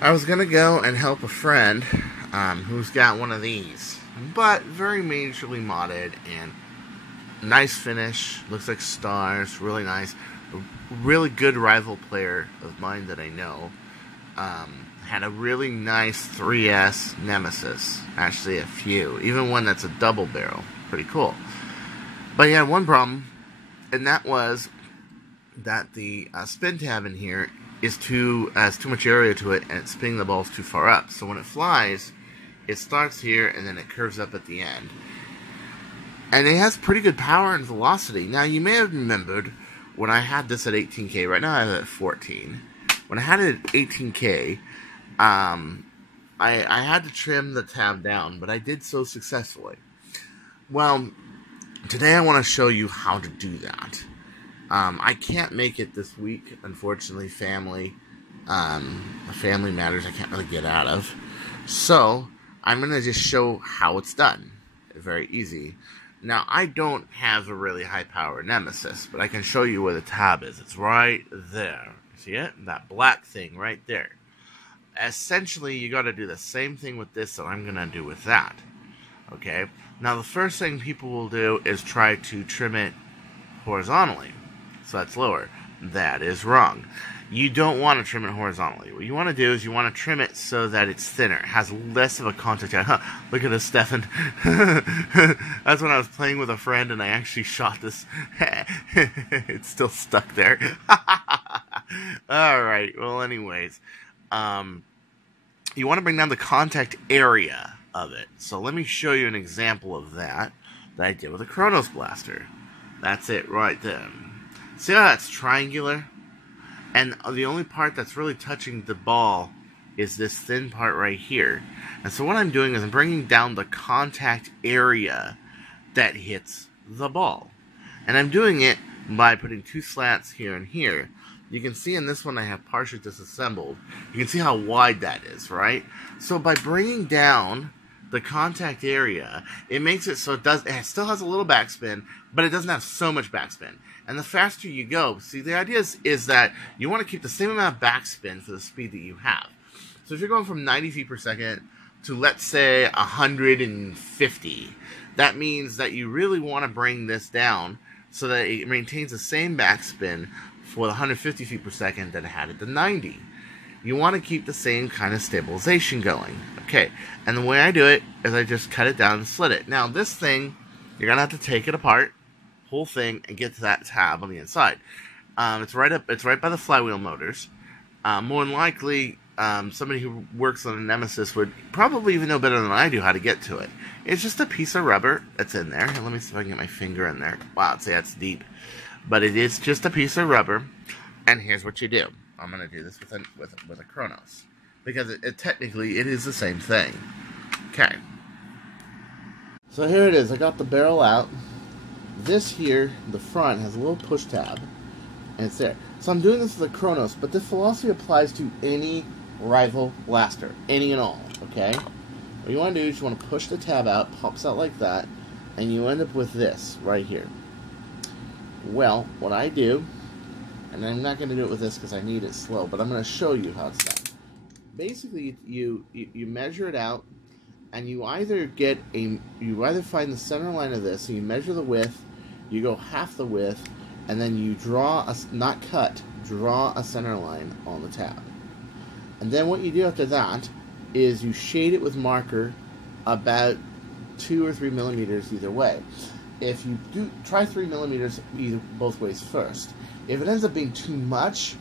I was gonna go and help a friend who's got one of these, but very majorly modded and nice finish. Looks like stars, really nice. A really good rival player of mine that I know had a really nice 3S Nemesis. Actually, a few, even one that's a double barrel. Pretty cool. But he had one problem, and that was that the spin tab in here has too much area to it, and it's spinning the balls too far up. So when it flies, it starts here and then it curves up at the end. And it has pretty good power and velocity. Now you may have remembered when I had this at 18K. Right now I have it at 14. When I had it at 18K, I had to trim the tab down, but I did so successfully. Well, today I want to show you how to do that. I can't make it this week, unfortunately. Family matters I can't really get out of. So, I'm going to just show how it's done. Very easy. Now, I don't have a really high power Nemesis, but I can show you where the tab is. It's right there. See it? That black thing right there. Essentially, you got to do the same thing with this that I'm going to do with that. Okay? Now, the first thing people will do is try to trim it horizontally. So that's lower. That is wrong. You don't want to trim it horizontally. What you want to do is you want to trim it so that it's thinner. It has less of a contact. Look at this, Stefan. That's when I was playing with a friend and I actually shot this. It's still stuck there. Alright, well anyways. You want to bring down the contact area of it. So let me show you an example of that I did with a Chronos Blaster. That's it right there. See how that's triangular? And the only part that's really touching the ball is this thin part right here. And so what I'm doing is I'm bringing down the contact area that hits the ball. And I'm doing it by putting two slats here and here. You can see in this one I have partially disassembled. You can see how wide that is, right? So by bringing down the contact area, it makes it so it still has a little backspin, but it doesn't have so much backspin. And the faster you go, see, the idea is that you want to keep the same amount of backspin for the speed that you have. So if you're going from 90 feet per second to, let's say, 150, that means that you really want to bring this down so that it maintains the same backspin for the 150 feet per second that it had at the 90. You want to keep the same kind of stabilization going. Okay, and the way I do it is I just cut it down and slit it. Now this thing, you're going to have to take it apart, whole thing, and get to that tab on the inside. It's right by the flywheel motors. More than likely, somebody who works on a Nemesis would probably even know better than I do how to get to it. It's just a piece of rubber that's in there. Let me see if I can get my finger in there. Wow, see, that's deep. But it is just a piece of rubber. And here's what you do. I'm going to do this with a Chronos. Because technically, it is the same thing. Okay. So here it is. I got the barrel out. This here, the front, has a little push tab. And it's there. So I'm doing this with a Chronos. But this velocity applies to any rival blaster. Any and all. Okay? What you want to do is you want to push the tab out. Pops out like that. And you end up with this right here. Well, what I do, and I'm not going to do it with this because I need it slow, but I'm going to show you how it's done. Basically, you measure it out, and you either find the center line of this, so you measure the width, you go half the width, and then you draw draw a center line on the tab. And then what you do after that is you shade it with marker about 2 or 3 millimeters either way. If you do, try 3 millimeters both ways first. If it ends up being too much,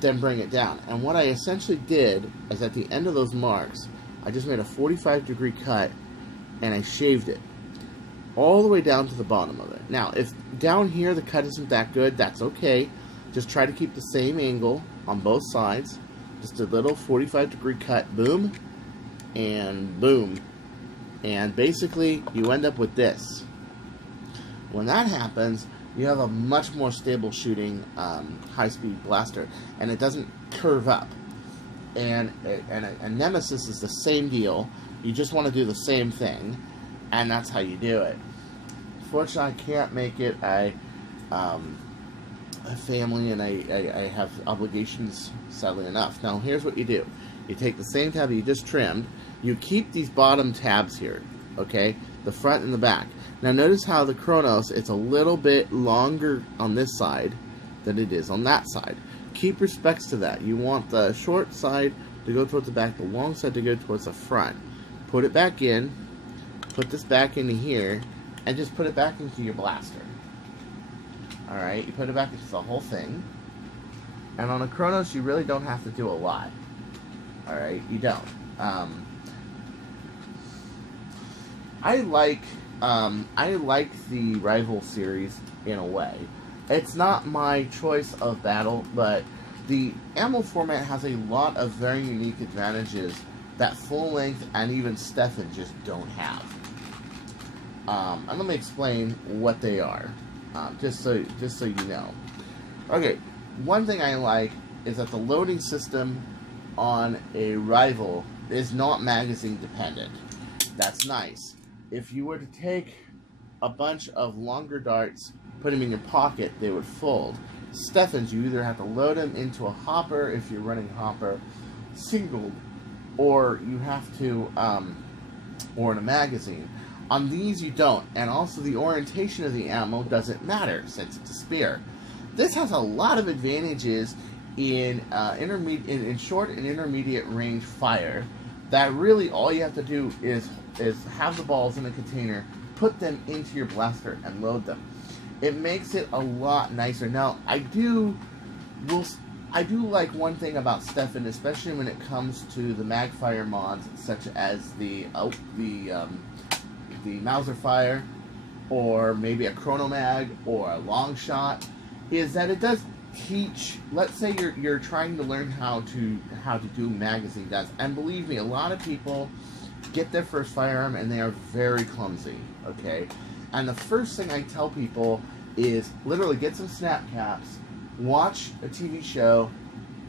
then bring it down. And what I essentially did is at the end of those marks, I just made a 45-degree cut and I shaved it all the way down to the bottom of it. Now, if down here the cut isn't that good, that's okay. Just try to keep the same angle on both sides. Just a little 45-degree cut, boom, and boom. And basically, you end up with this. When that happens, you have a much more stable shooting high-speed blaster, and it doesn't curve up. And a Nemesis is the same deal. You just want to do the same thing, and that's how you do it. Fortunately, I can't make it. I have family, and I have obligations, sadly enough. Now, here's what you do. You take the same tab that you just trimmed. You keep these bottom tabs here, okay? The front and the back. Now notice how the Chronos, it's a little bit longer on this side than it is on that side. Keep respects to that. You want the short side to go towards the back, the long side to go towards the front. Put it back in, put this back into here, and just put it back into your blaster. Alright, you put it back into the whole thing. And on a Chronos, you really don't have to do a lot. Alright, you don't. I like the Rival series in a way. It's not my choice of battle, but the ammo format has a lot of very unique advantages that full length and even Stefan just don't have. And let me explain what they are, just so you know. Okay, one thing I like is that the loading system on a Rival is not magazine dependent. That's nice. If you were to take a bunch of longer darts, put them in your pocket, they would fold. Stefan's, you either have to load them into a hopper if you're running hopper single, or you have to, or in a magazine. On these you don't, and also the orientation of the ammo doesn't matter since it's a spear. This has a lot of advantages in short and intermediate range fire. That really all you have to do is have the balls in a container, put them into your blaster, and load them. It makes it a lot nicer. Now, I do like one thing about Stefan, especially when it comes to the magfire mods, such as the Mauser Fire, or maybe a Chronomag, or a Long Shot, is that it does teach. Let's say you're trying to learn how to do magazine guns, and believe me, a lot of people get their first firearm and they are very clumsy. Okay, and the first thing I tell people is literally get some snap caps, watch a TV show,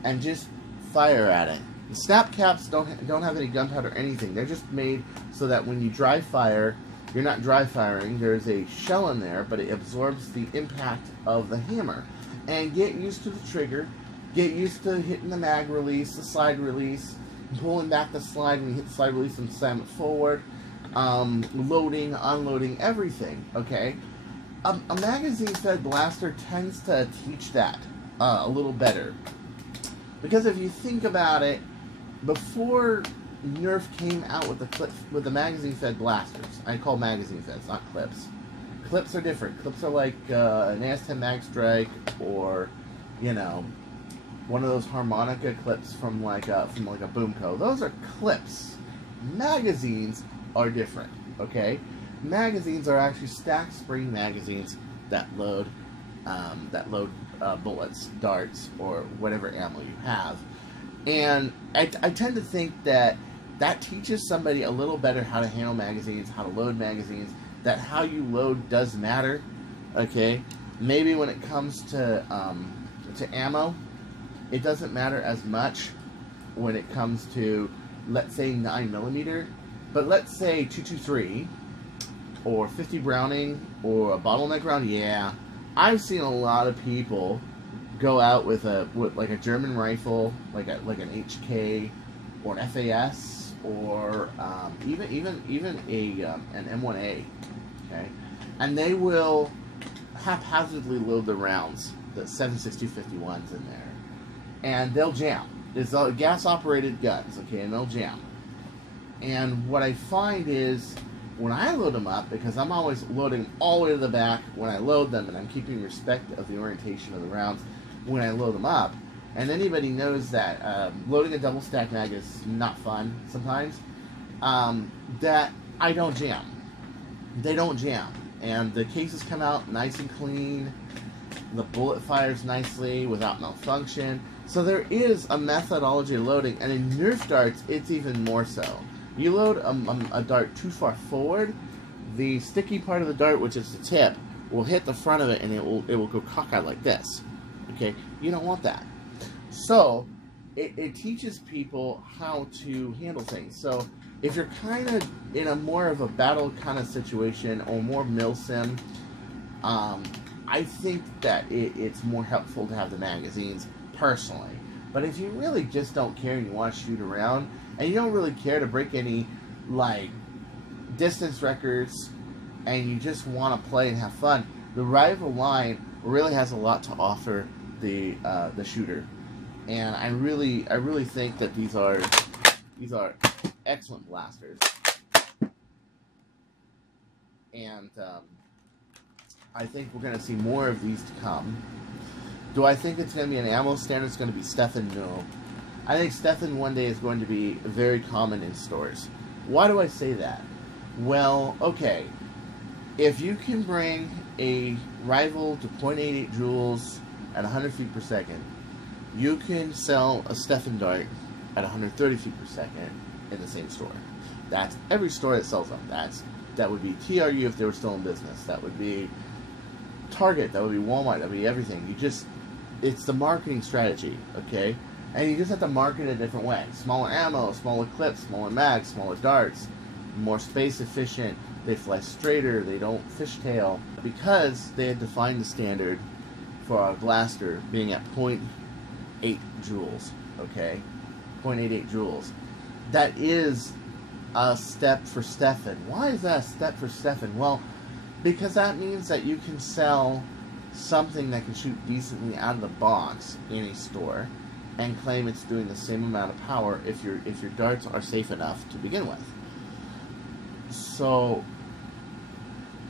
and just fire at it. The snap caps don't have any gunpowder or anything. They're just made so that when you dry fire, you're not dry firing. There's a shell in there, but it absorbs the impact of the hammer. And get used to the trigger. Get used to hitting the mag release, the slide release, pulling back the slide when you hit the slide release and slam it forward. Loading, unloading, everything. Okay, a magazine-fed blaster tends to teach that a little better, because if you think about it, before Nerf came out with the magazine-fed blasters, I call magazine-feds, not clips. Clips are different. Clips are like an AS-10 Mag Strike, or one of those harmonica clips from like a Boomco. Those are clips. Magazines are different. Okay, magazines are actually stacked spring magazines that load bullets, darts, or whatever ammo you have. And I tend to think that teaches somebody a little better how to handle magazines, how to load magazines, that how you load does matter. Okay, maybe when it comes to ammo, it doesn't matter as much when it comes to, let's say, 9mm, but let's say 223 or 50 Browning or a bottleneck round. Yeah, I've seen a lot of people go out with like a German rifle, like an HK or an FAS, or even an M1A. Okay, and they will haphazardly load the rounds, the 7.6251s in there, and they'll jam. It's gas-operated guns, okay, and they'll jam. And what I find is, when I load them up, because I'm always loading all the way to the back when I load them, and I'm keeping respect of the orientation of the rounds when I load them up, and anybody knows that loading a double stack mag is not fun sometimes, that I don't jam. They don't jam. And the cases come out nice and clean. The bullet fires nicely without malfunction. So there is a methodology of loading, and in Nerf darts, it's even more so. You load a dart too far forward, the sticky part of the dart, which is the tip, will hit the front of it, and it will go cockeyed like this. Okay, you don't want that. So it teaches people how to handle things. So if you're kind of in a more of a battle kind of situation, or more milsim, I think that it's more helpful to have the magazines, personally. But if you really just don't care and you want to shoot around, and you don't really care to break any, like, distance records, and you just want to play and have fun, the rival line really has a lot to offer the shooter. And I really think that these are excellent blasters. And I think we're going to see more of these to come. Do I think it's going to be an ammo standard? It's going to be Stefan? No. I think Stefan one day is going to be very common in stores. Why do I say that? Well, okay. If you can bring a rival to 0.88 joules at 100 feet per second, you can sell a Stefan dart at 130 feet per second in the same store. That's every store that sells them. That would be TRU if they were still in business. That would be Target. That would be Walmart. That would be everything. It's the marketing strategy, okay? And you just have to market it a different way. Smaller ammo, smaller clips, smaller mags, smaller darts, more space efficient. They fly straighter. They don't fishtail, because they had defined the standard for our blaster being at 0.8 joules, okay? 0.88 joules. That is a step for Stefan. Why is that a step for Stefan? Well, because that means that you can sell something that can shoot decently out of the box in a store and claim it's doing the same amount of power if your darts are safe enough to begin with. So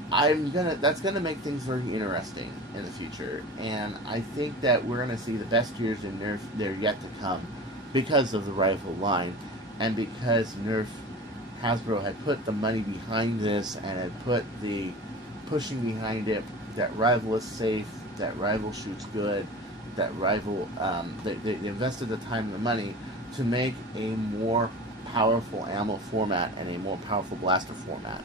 that's gonna make things very interesting in the future, and I think that we're gonna see the best years in Nerf that are yet to come because of the rival line, and because Hasbro had put the money behind this and had put the pushing behind it, that rival is safe, that rival shoots good, that rival they invested the time and the money to make a more powerful ammo format and a more powerful blaster format.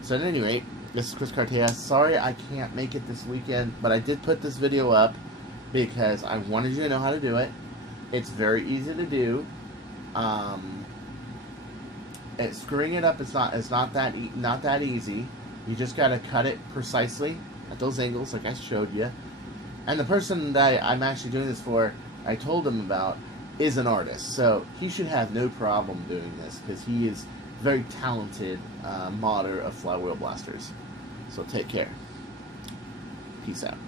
So at any rate, this is Chris Cartea. Sorry I can't make it this weekend, but I did put this video up because I wanted you to know how to do it. It's very easy to do. Screwing it up is not that easy. You just gotta cut it precisely at those angles, like I showed you. And the person that I'm actually doing this for, I told him about, is an artist, so he should have no problem doing this because he is a very talented modder of flywheel blasters. So take care. Peace out.